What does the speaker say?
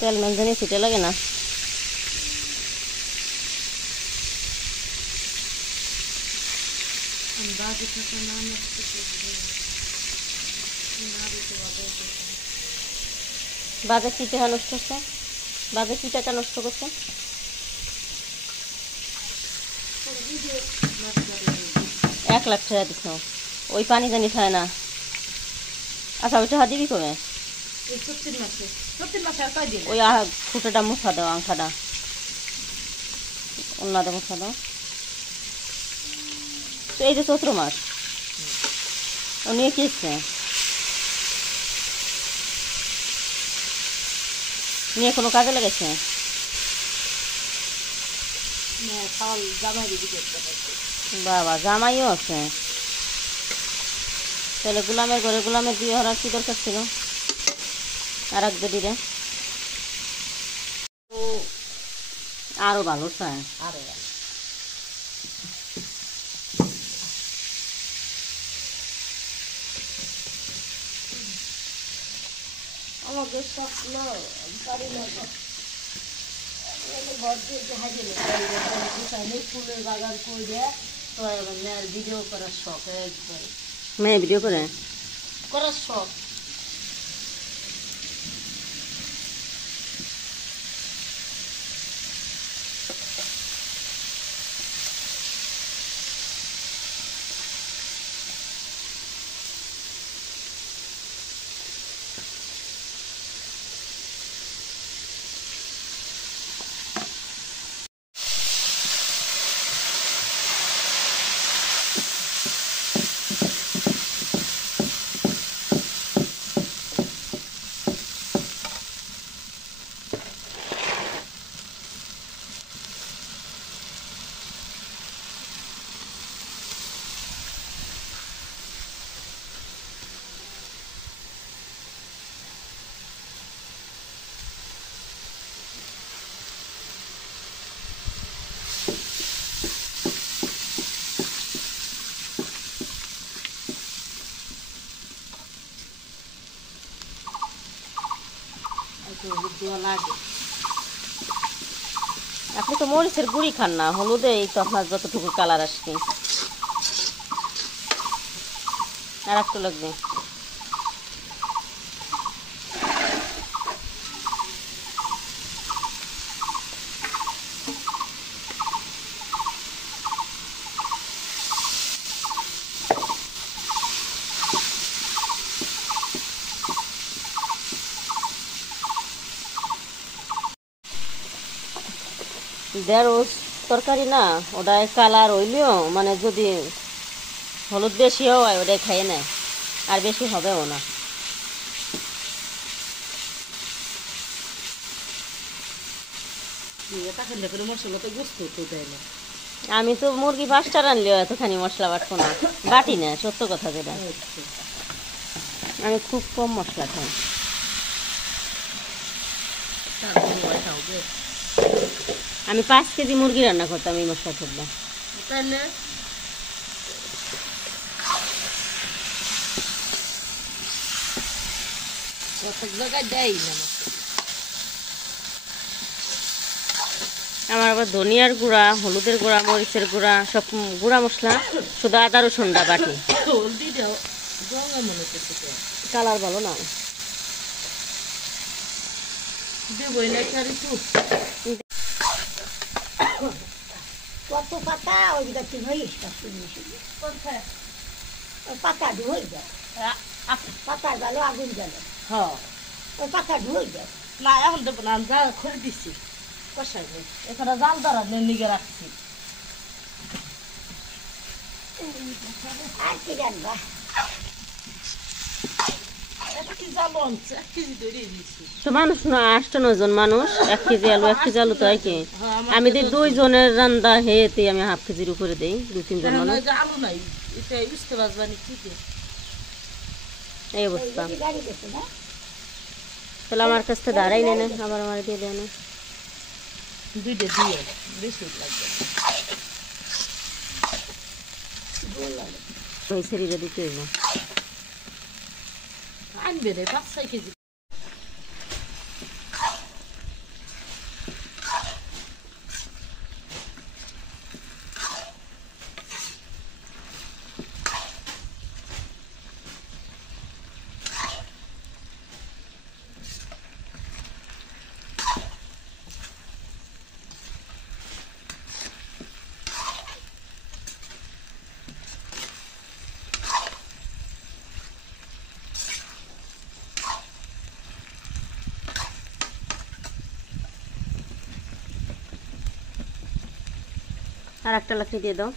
তেল মেলজানি ছিটে লাগে না। বাজে কি টাকা নষ্ট হচ্ছে, বাজে কি টাকা নষ্ট করছে। 1 লাখ টাকা দিছ, ওই পানি জানি খায় না। আচ্ছা ওইটা দিবি কবে? ওই ফুটাটা মুছা দাও, আংখাটা অন্যটা মুছা দাও। তো এই যে চৈত্র মাস ও নিয়ে কি এসছে, নিয়ে কোনো কাজে লেগেছে? বাবা জামাইও আছে, তাহলে গোলামের ঘরে গোলামের বিয়ে হওয়ার কি দরকার ছিল? আর এক বেডিরে আরো ভালো চায়, আরো আমাদের স্বপ্ন ফুলের বাগান করে ভিডিও করার শখ, একবার মেয়ে ভিডিও করার শখ। আপনি তো মরিচের গুঁড়ি খান না, হলুদে তো আপনার যতটুকু কালার আসবে। আর একটু লাগবে। ঢেঁড়স তরকারি না, ওটায় কালার হইলেও মানে যদি হলুদ বেশিও হয় ওটাই খাইয়ে নেয়, আর বেশি হবেও না। আমি তো মুরগি 5টা রানলেও এতখানি মশলা বাটবো না, বাটি না, সত্য কথা যেটা। আমি খুব কম মশলা খাই। আমি 5 কেজি মুরগি রান্না করতাম এই মশলা করতাম। আমার আবার ধনিয়ার গুঁড়া, হলুদের গুঁড়া, মরিচের গুঁড়া, সব গুঁড়া মশলা, শুধু আদা রসুনটা বাটি। কালার ভালো না, কত পাতা ওই পাতা ধুয়ে যায়, পাতার গেল আগুন গেল, ওই পাতা ধুয়ে যায় না। এখন দেবো না, যা খড়ি দিচ্ছি কষাই, এখানে জাল ধরা নিগে রাখছি। আর কি রাখবা? তো মানুষ না 8-9 জন মানুষ, 1 কেজি আলু 1 কেজি আলু তো হয় কি? আমি দিই 2 জনের রান্না হেতে আমি 1/2 কেজির উপরে দিই, 2-3 জন মানুষ। আলু নাই এটা বুঝতে পারবানি কি এই অবস্থা। তাহলে আমার কাছ থেকে দাঁড়াই নেয় না, আবার আমার দিয়ে দেয় না। 2টা দিয়ে বেশি লাগবে, ওই শরীরে দিতে হইব। আনবে রে 5-6 কেজি। আর একটা লাকড়ি দিয়ে দাও।